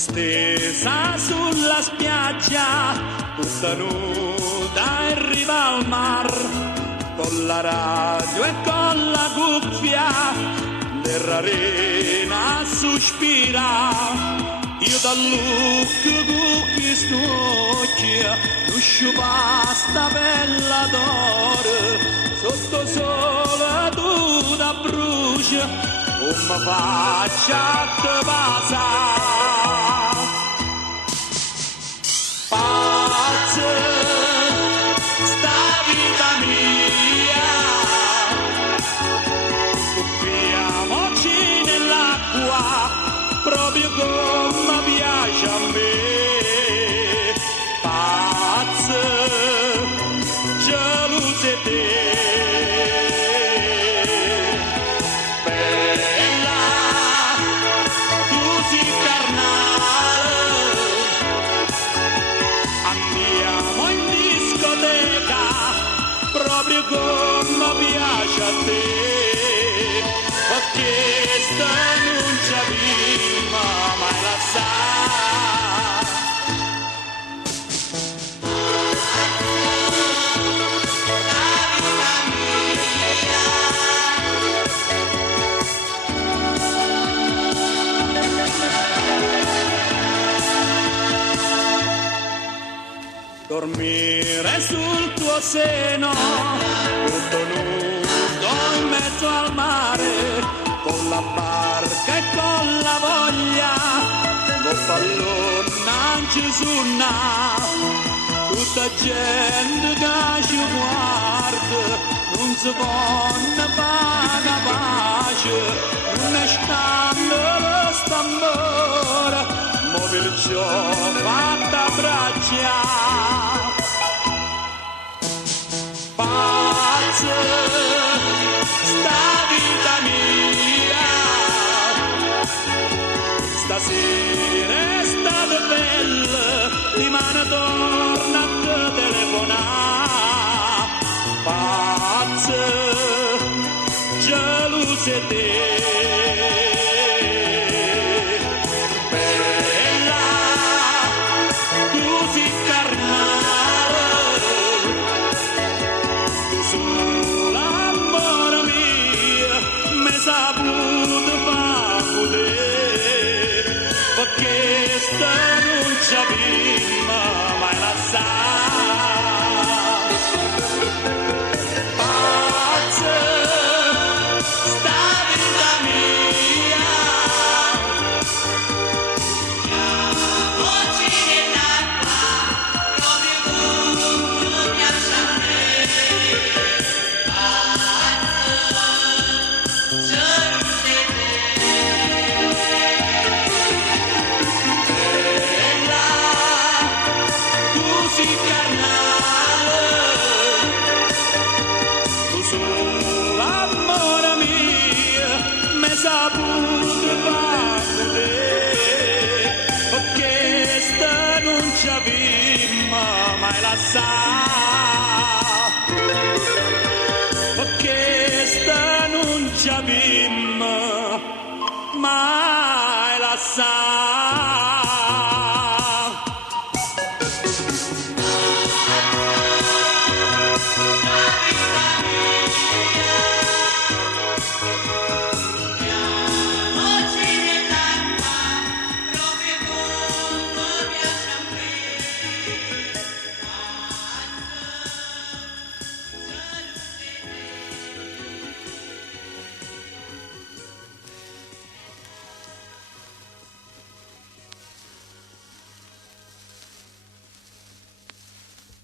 Distesa sulla spiaggia, tutta nuda in riva al mar, con la radio e con la cuffia, nell'arena sospira. Io dall'ucchio cucchi snocchia, non sciupa sta bella d'oro, sotto sole tu da brucia, come faccia te passa. Pazza, sta vita mia, tuffiamoci nell'acqua, proprio come piace a me. Pazza, gelosa te. Proprio come piace a te, perché sta non ci aveva mai lasciato. Dormire sul tuo seno, tutto nudo in mezzo al mare, con la barca e con la voglia, lo pallone anche suona, tutta gente che ci guarda, non si può ne paga pace, non è stando lo stambore, ma perciò fatta braccia. Pazza, sta vita mia, stasera è stata bella, rimane torna a te telefonare. Pazza, gelosa te. Perché sta non ci aveva mai lasciato. Pazza, sta vita mia, oggi nell'acqua, proprio come piace a me. Saputo farle, perché sta non ci aveva mai lasciato, perché sta non ci aveva mai lasciato.